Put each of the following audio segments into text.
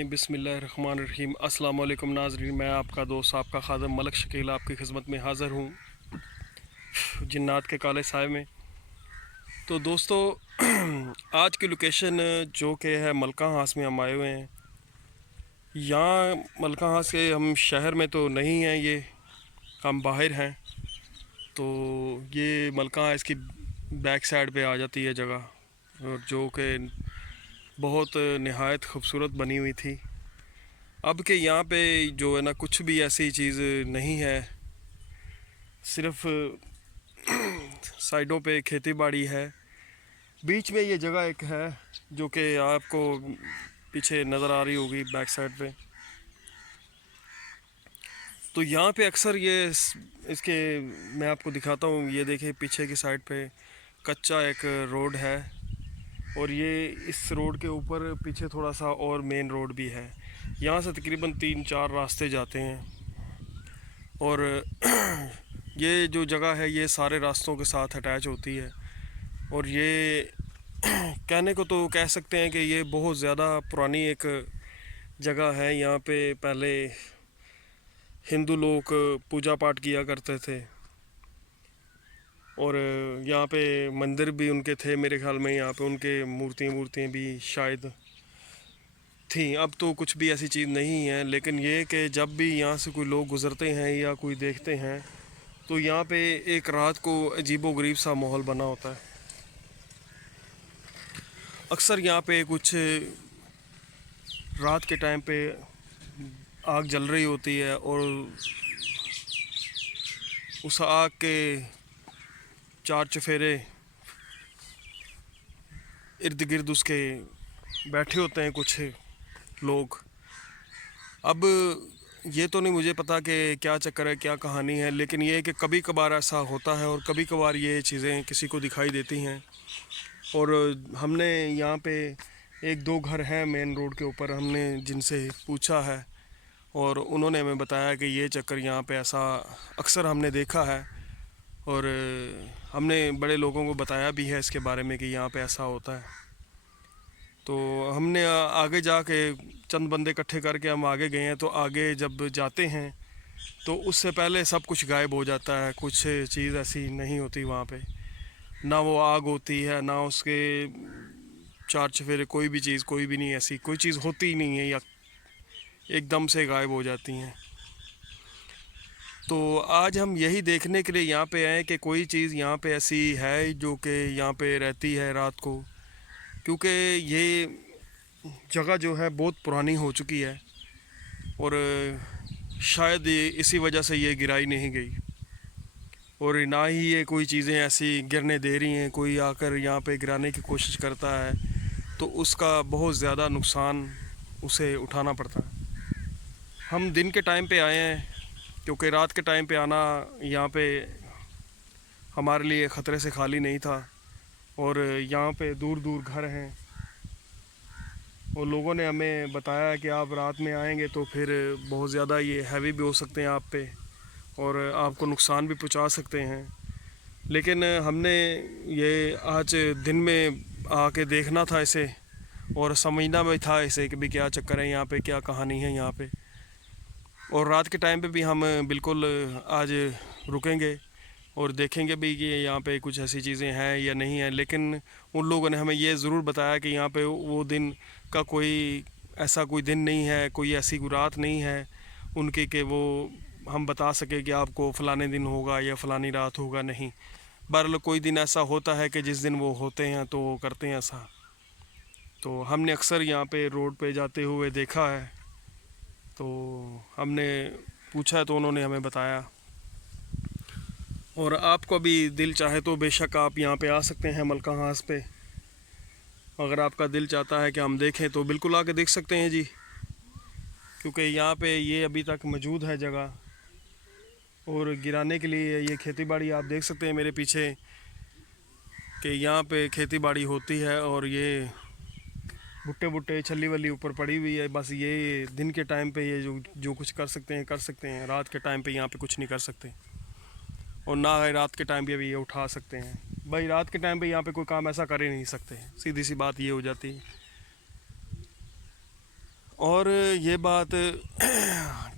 रजीम बिस्मिल्लाहिर्रहमानिर्रहीम अस्सलाम वालेकुम नाज़रीन। मैं आपका दोस्त आपका खादम मलक शकील आपकी खिदमत में हाज़िर हूँ जिन्नात के काले साए में। तो दोस्तों आज की लोकेशन जो कि है मलका हास में हम आए हुए हैं। यहाँ मलका हास के हम शहर में तो नहीं हैं, ये हम बाहर हैं। तो ये मलका हास की बैक साइड पे आ जाती है जगह, और जो कि बहुत नहायत खूबसूरत बनी हुई थी। अब के यहाँ पे जो है ना कुछ भी ऐसी चीज़ नहीं है, सिर्फ साइडों पे खेती बाड़ी है। बीच में ये जगह एक है जो कि आपको पीछे नज़र आ रही होगी बैक साइड पे। तो यहाँ पे अक्सर इसके मैं आपको दिखाता हूँ। ये देखिए पीछे की साइड पे कच्चा एक रोड है, और ये इस रोड के ऊपर पीछे थोड़ा सा और मेन रोड भी है। यहाँ से तकरीबन 3-4 रास्ते जाते हैं, और ये जो जगह है ये सारे रास्तों के साथ अटैच होती है। और ये कहने को तो कह सकते हैं कि ये बहुत ज़्यादा पुरानी एक जगह है। यहाँ पे पहले हिंदू लोग पूजा पाठ किया करते थे, और यहाँ पे मंदिर भी उनके थे मेरे ख्याल में। यहाँ पे उनके मूर्तियाँ भी शायद थी। अब तो कुछ भी ऐसी चीज़ नहीं है, लेकिन ये कि जब भी यहाँ से कोई लोग गुज़रते हैं या कोई देखते हैं तो यहाँ पे एक रात को अजीबो गरीब सा माहौल बना होता है। अक्सर यहाँ पे कुछ रात के टाइम पे आग जल रही होती है, और उस आग के चार चफेरे इर्द गिर्द उसके बैठे होते हैं कुछ लोग। अब ये तो नहीं मुझे पता कि क्या चक्कर है, क्या कहानी है, लेकिन ये है कि कभी कभार ऐसा होता है और कभी कभार ये चीज़ें किसी को दिखाई देती हैं। और हमने यहाँ पे 1-2 घर हैं मेन रोड के ऊपर, हमने जिनसे पूछा है और उन्होंने हमें बताया कि ये चक्कर यहाँ पे ऐसा अक्सर हमने देखा है। और हमने बड़े लोगों को बताया भी है इसके बारे में कि यहाँ पे ऐसा होता है। तो हमने आगे जाके चंद बंदे इकट्ठे करके हम आगे गए हैं। तो आगे जब जाते हैं तो उससे पहले सब कुछ गायब हो जाता है, कुछ चीज़ ऐसी नहीं होती वहाँ पे। ना वो आग होती है, ना उसके चार चफेरे, कोई भी चीज़, कोई भी नहीं, ऐसी कोई चीज़ होती ही नहीं है, या एकदम से गायब हो जाती हैं। तो आज हम यही देखने के लिए यहाँ पे आए कि कोई चीज़ यहाँ पे ऐसी है जो कि यहाँ पे रहती है रात को, क्योंकि ये जगह जो है बहुत पुरानी हो चुकी है, और शायद इसी वजह से ये गिराई नहीं गई, और ना ही ये कोई चीज़ें ऐसी गिरने दे रही हैं। कोई आकर यहाँ पे गिराने की कोशिश करता है तो उसका बहुत ज़्यादा नुकसान उसे उठाना पड़ता है। हम दिन के टाइम पे आए हैं, क्योंकि रात के टाइम पे आना यहाँ पे हमारे लिए ख़तरे से खाली नहीं था। और यहाँ पे दूर दूर घर हैं, और लोगों ने हमें बताया कि आप रात में आएंगे तो फिर बहुत ज़्यादा ये हैवी भी हो सकते हैं आप पे, और आपको नुकसान भी पहुँचा सकते हैं। लेकिन हमने ये आज दिन में आके देखना था इसे, और समझना भी था इसे कि भी क्या चक्कर है यहाँ पे, क्या कहानी है यहाँ पे। और रात के टाइम पे भी हम बिल्कुल आज रुकेंगे और देखेंगे भी कि यहाँ पे कुछ ऐसी चीज़ें हैं या नहीं है। लेकिन उन लोगों ने हमें ये ज़रूर बताया कि यहाँ पे वो दिन का कोई ऐसा कोई दिन नहीं है, कोई ऐसी कोई रात नहीं है उनकी कि वो हम बता सके कि आपको फ़लाने दिन होगा या फ़लानी रात होगा, नहीं। बहरहाल कोई दिन ऐसा होता है कि जिस दिन वो होते हैं तो वो करते हैं ऐसा। तो हमने अक्सर यहाँ पे रोड पे जाते हुए देखा है, तो हमने पूछा तो उन्होंने हमें बताया। और आपको भी दिल चाहे तो बेशक आप यहाँ पे आ सकते हैं मलका हास पे। अगर आपका दिल चाहता है कि हम देखें तो बिल्कुल आके देख सकते हैं जी, क्योंकि यहाँ पे ये अभी तक मौजूद है जगह। और गिराने के लिए ये खेती बाड़ी आप देख सकते हैं मेरे पीछे कि यहाँ पे खेती बाड़ी होती है, और ये भुट्टे भुट्टे छल्ली वल्ली ऊपर पड़ी हुई है। बस ये दिन के टाइम पे ये जो जो कुछ कर सकते हैं कर सकते हैं, रात के टाइम पे यहाँ पे कुछ नहीं कर सकते, और ना ही रात के टाइम पे भी ये उठा सकते हैं। भाई रात के टाइम पे यहाँ पे कोई काम ऐसा कर ही नहीं सकते, सीधी सी बात ये हो जाती है। और ये बात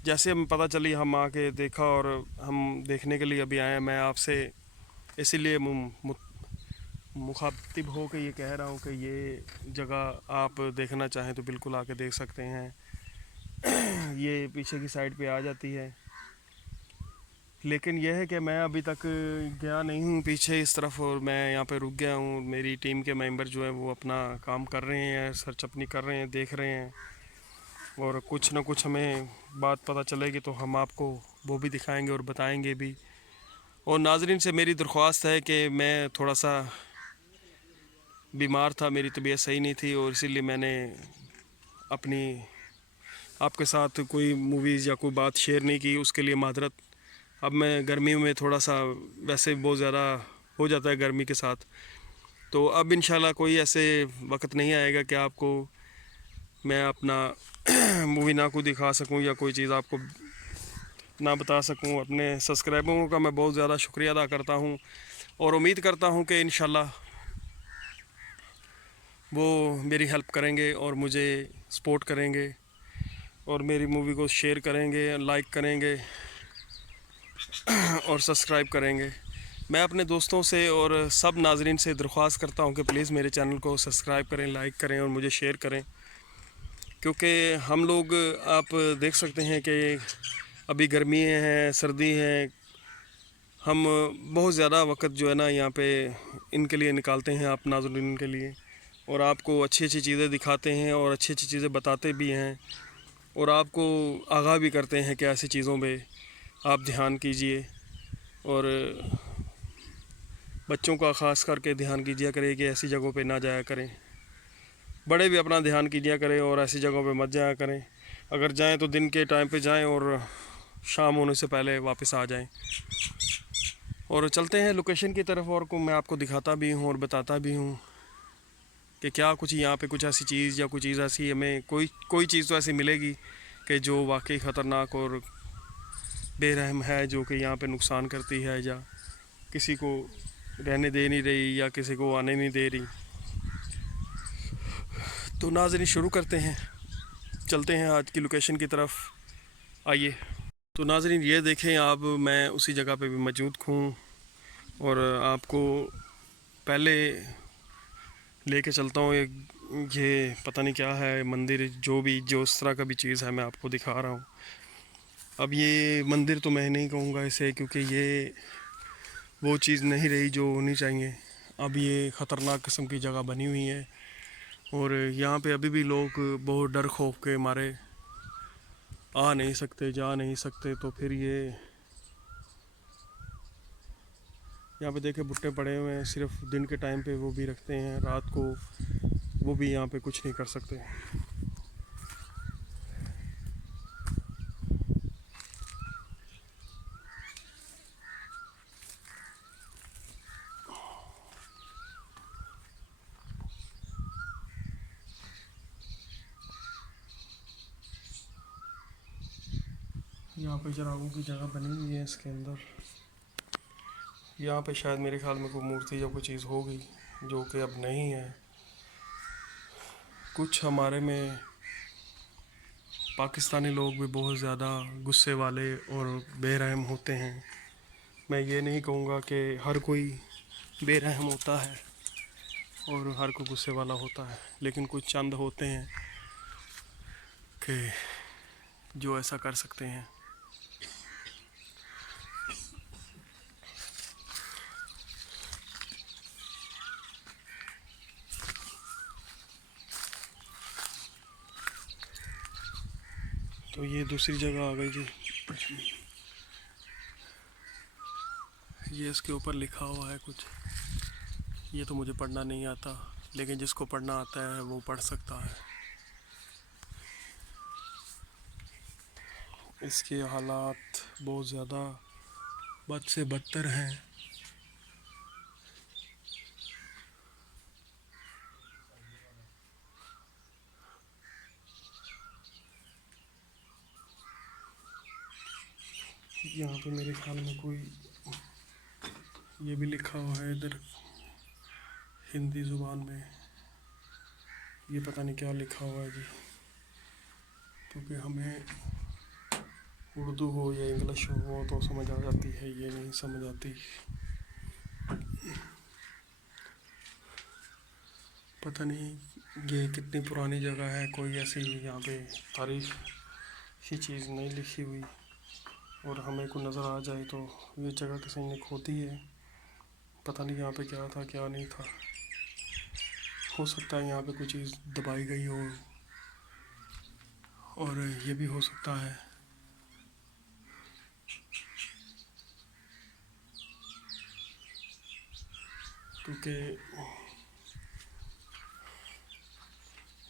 जैसे हम पता चली, हम आके देखा और हम देखने के लिए अभी आए हैं। मैं आपसे इसीलिए मुखातिब हो के ये कह रहा हूँ कि ये जगह आप देखना चाहें तो बिल्कुल आके देख सकते हैं। ये पीछे की साइड पे आ जाती है, लेकिन यह है कि मैं अभी तक गया नहीं हूँ पीछे इस तरफ, और मैं यहाँ पे रुक गया हूँ। मेरी टीम के मेंबर जो हैं वो अपना काम कर रहे हैं, सर्च अपनी कर रहे हैं, देख रहे हैं, और कुछ ना कुछ हमें बात पता चलेगी तो हम आपको वो भी दिखाएंगे और बताएंगे भी। और नाजरीन से मेरी दरख्वास्त है कि मैं थोड़ा सा बीमार था, मेरी तबीयत सही नहीं थी, और इसीलिए मैंने अपनी आपके साथ कोई मूवीज़ या कोई बात शेयर नहीं की, उसके लिए माजरत। अब मैं गर्मियों में थोड़ा सा वैसे बहुत ज़्यादा हो जाता है गर्मी के साथ, तो अब इंशाल्लाह कोई ऐसे वक्त नहीं आएगा कि आपको मैं अपना मूवी ना को दिखा सकूं या कोई चीज़ आपको ना बता सकूं। अपने सब्सक्राइबरों का मैं बहुत ज़्यादा शुक्रिया अदा करता हूं, और उम्मीद करता हूं कि इंशाल्लाह वो मेरी हेल्प करेंगे और मुझे सपोर्ट करेंगे, और मेरी मूवी को शेयर करेंगे, लाइक करेंगे और सब्सक्राइब करेंगे। मैं अपने दोस्तों से और सब नाजरीन से दरख्वास्त करता हूं कि प्लीज़ मेरे चैनल को सब्सक्राइब करें, लाइक करें और मुझे शेयर करें, क्योंकि हम लोग, आप देख सकते हैं कि अभी गर्मी है, सर्दी है, हम बहुत ज़्यादा वक्त जो है ना यहाँ पे इनके लिए निकालते हैं, आप नाज़रीन के लिए, और आपको अच्छी अच्छी चीज़ें दिखाते हैं और अच्छी अच्छी चीज़ें बताते भी हैं, और आपको आगाह भी करते हैं कि ऐसी चीज़ों पे आप ध्यान कीजिए, और बच्चों का ख़ास करके ध्यान कीजिए करें कि ऐसी जगहों पे ना जाया करें। बड़े भी अपना ध्यान कीजिए करें और ऐसी जगहों पे मत जाया करें। अगर जाएं तो दिन के टाइम पे जाएं और शाम होने से पहले वापस आ जाएं। और चलते हैं लोकेशन की तरफ, और को मैं आपको दिखाता भी हूँ और बताता भी हूँ कि क्या कुछ यहाँ पे कुछ ऐसी चीज़ या कोई चीज़ ऐसी हमें कोई चीज़ तो ऐसी मिलेगी कि जो वाकई ख़तरनाक और बेरहम है, जो कि यहाँ पे नुकसान करती है या किसी को रहने दे नहीं रही या किसी को आने नहीं दे रही। तो नाज़रीन शुरू करते हैं, चलते हैं आज की लोकेशन की तरफ, आइए। तो नाज़रीन ये देखें आप, मैं उसी जगह पे भी मौजूद हूँ, और आपको पहले लेके चलता हूँ। ये पता नहीं क्या है मंदिर, जो इस तरह का भी चीज़ है मैं आपको दिखा रहा हूँ। अब ये मंदिर तो मैं नहीं कहूँगा इसे, क्योंकि ये वो चीज़ नहीं रही जो होनी चाहिए। अब ये ख़तरनाक किस्म की जगह बनी हुई है, और यहाँ पे अभी भी लोग बहुत डर खौफ के मारे आ नहीं सकते, जा नहीं सकते। तो फिर ये यहाँ पे देखे भुट्टे पड़े हुए हैं, सिर्फ दिन के टाइम पे वो भी रखते हैं, रात को वो भी यहाँ पे कुछ नहीं कर सकते। यहाँ पे चरागों की जगह बनी हुई है इसके अंदर। यहाँ पे शायद मेरे ख्याल में कोई मूर्ति या कोई चीज़ होगी, जो कि अब नहीं है। कुछ हमारे में पाकिस्तानी लोग भी बहुत ज़्यादा गुस्से वाले और बेरहम होते हैं। मैं ये नहीं कहूँगा कि हर कोई बेरहम होता है और हर कोई गुस्से वाला होता है, लेकिन कुछ चंद होते हैं कि जो ऐसा कर सकते हैं। तो ये दूसरी जगह आ गई जी। ये इसके ऊपर लिखा हुआ है कुछ, ये तो मुझे पढ़ना नहीं आता, लेकिन जिसको पढ़ना आता है वो पढ़ सकता है। इसके हालात बहुत ज़्यादा बद से बदतर हैं। यहाँ पे मेरे ख्याल में कोई ये भी लिखा हुआ है इधर हिंदी ज़ुबान में, ये पता नहीं क्या लिखा हुआ है जी। क्योंकि हमें उर्दू हो या इंग्लिश हो वो तो समझ आ जाती है, ये नहीं समझ आती। पता नहीं ये कितनी पुरानी जगह है, कोई ऐसी यहाँ पे तारीख की चीज़ नहीं लिखी हुई, और हमें को नज़र आ जाए तो ये जगह किसी ने खोदी है। पता नहीं यहाँ पे क्या था क्या नहीं था, हो सकता है यहाँ पे कोई चीज़ दबाई गई हो, और ये भी हो सकता है क्योंकि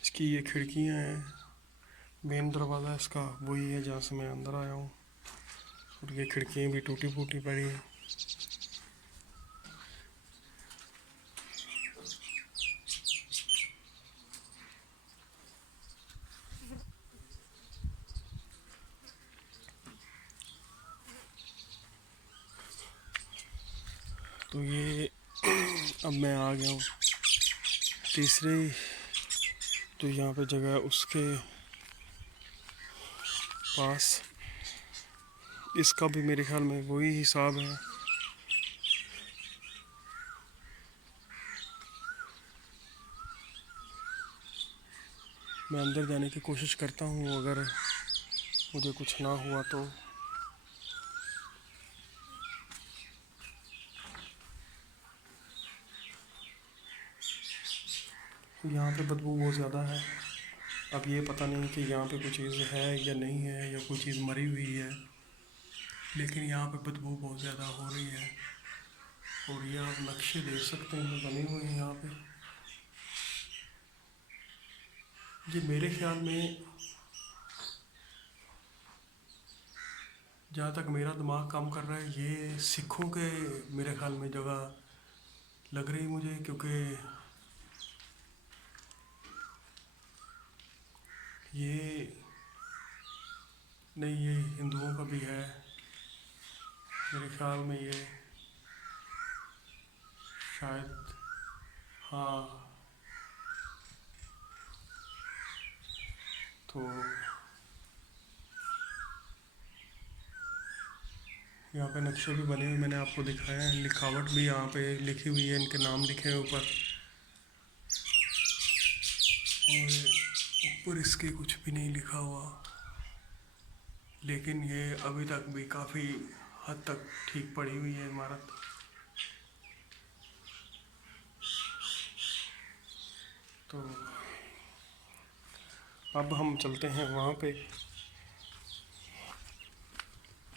इसकी ये खिड़कियाँ हैं, मेन दरवाज़ा इसका वही है जहाँ से मैं अंदर आया हूँ, और ये खिड़कियाँ भी टूटी फूटी पड़ी हैं। तो ये अब मैं आ गया हूँ तीसरे, तो यहाँ पे जगह उसके पास, इसका भी मेरे ख्याल में वही हिसाब है। मैं अंदर जाने की कोशिश करता हूँ, अगर मुझे कुछ ना हुआ तो। यहाँ पे बदबू बहुत ज़्यादा है। अब ये पता नहीं कि यहाँ पे कोई चीज़ है या नहीं है, या कोई चीज़ मरी हुई है, लेकिन यहाँ पे बदबू बहुत ज़्यादा हो रही है। और ये आप नक्शे देख सकते हैं बने हुए हैं यहाँ पे। ये मेरे ख्याल में, जहाँ तक मेरा दिमाग काम कर रहा है, ये सिखों के मेरे ख्याल में जगह लग रही मुझे, क्योंकि ये नहीं, ये हिंदुओं का भी है मेरे ख्याल में, ये शायद, हाँ। तो यहाँ पे नक्शे भी बने हुए, मैंने आपको दिखाया है, लिखावट भी यहाँ पे लिखी हुई है, इनके नाम लिखे हैं ऊपर, और ऊपर इसके कुछ भी नहीं लिखा हुआ, लेकिन ये अभी तक भी काफ़ी हद तक ठीक पड़ी हुई है इमारत। तो अब हम चलते हैं वहाँ पे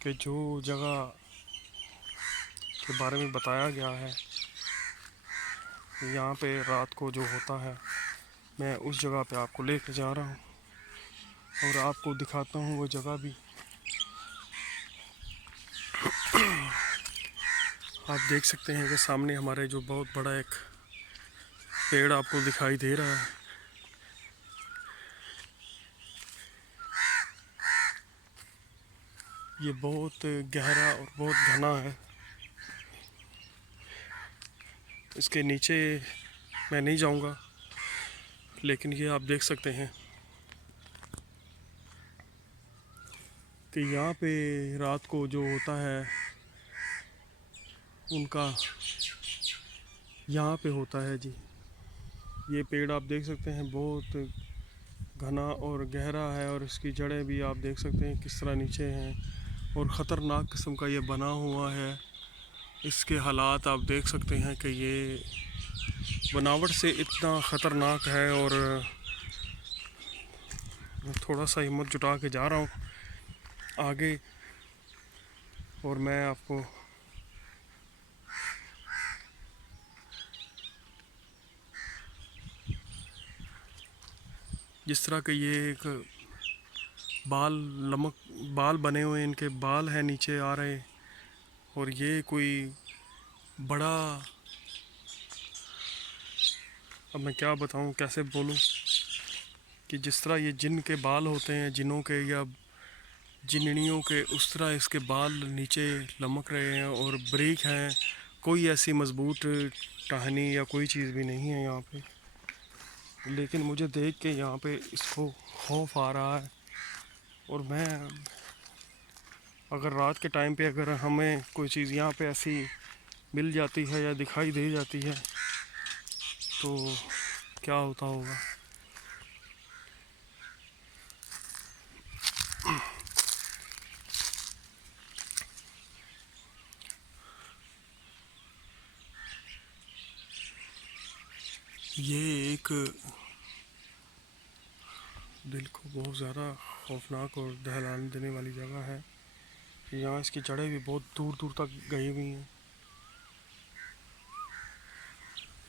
कि जो जगह के बारे में बताया गया है, यहाँ पे रात को जो होता है, मैं उस जगह पे आपको लेकर जा रहा हूँ और आपको दिखाता हूँ वो जगह भी। आप देख सकते हैं कि सामने हमारे जो बहुत बड़ा एक पेड़ आपको दिखाई दे रहा है, ये बहुत गहरा और बहुत घना है। इसके नीचे मैं नहीं जाऊंगा, लेकिन ये आप देख सकते हैं कि यहाँ पे रात को जो होता है उनका यहाँ पे होता है जी। ये पेड़ आप देख सकते हैं बहुत घना और गहरा है, और इसकी जड़ें भी आप देख सकते हैं किस तरह नीचे हैं, और ख़तरनाक किस्म का ये बना हुआ है। इसके हालात आप देख सकते हैं कि ये बनावट से इतना ख़तरनाक है, और थोड़ा सा हिम्मत जुटा के जा रहा हूँ आगे, और मैं आपको जिस तरह के ये एक बाल बने हुए हैं, इनके बाल हैं नीचे आ रहे, और ये कोई बड़ा, अब मैं क्या बताऊँ, कैसे बोलूँ, कि जिस तरह ये जिन के बाल होते हैं, जिनों के या जिननियों के, उस तरह इसके बाल नीचे लमक रहे हैं और बारीक हैं। कोई ऐसी मजबूत टहनी या कोई चीज़ भी नहीं है यहाँ पे, लेकिन मुझे देख के यहाँ पे इसको खौफ आ रहा है और मैं अगर रात के टाइम पे अगर हमें कोई चीज़ यहाँ पे ऐसी मिल जाती है या दिखाई दे जाती है तो क्या होता होगा। ये एक दिल को बहुत ज़्यादा खौफनाक और दहलाने देने वाली जगह है। यहाँ इसकी जड़ें भी बहुत दूर दूर तक गई हुई हैं।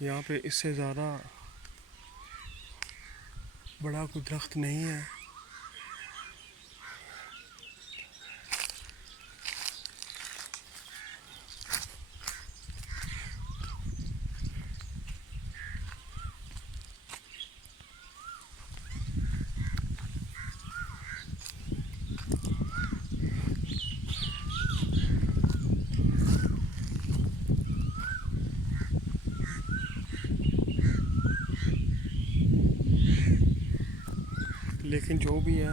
यहाँ पे इससे ज़्यादा बड़ा कोई दरख्त नहीं है। लेकिन जो भी है,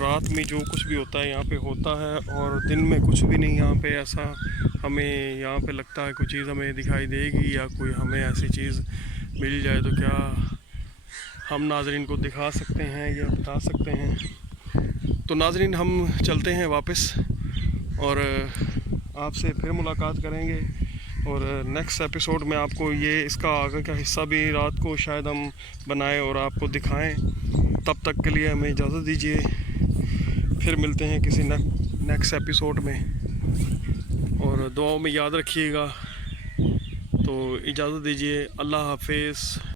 रात में जो कुछ भी होता है यहाँ पे होता है, और दिन में कुछ भी नहीं यहाँ पे ऐसा हमें यहाँ पे लगता है कोई चीज़ हमें दिखाई देगी या कोई हमें ऐसी चीज़ मिल जाए तो क्या हम नाजरीन को दिखा सकते हैं या बता सकते हैं। तो नाजरीन हम चलते हैं वापस और आपसे फिर मुलाकात करेंगे और नेक्स्ट एपिसोड में आपको ये इसका आगे का हिस्सा भी रात को शायद हम बनाएं और आपको दिखाएं। तब तक के लिए हमें इजाज़त दीजिए, फिर मिलते हैं किसी नेक्स्ट एपिसोड में, और दुआओं में याद रखिएगा। तो इजाज़त दीजिए, अल्लाह हाफिज़।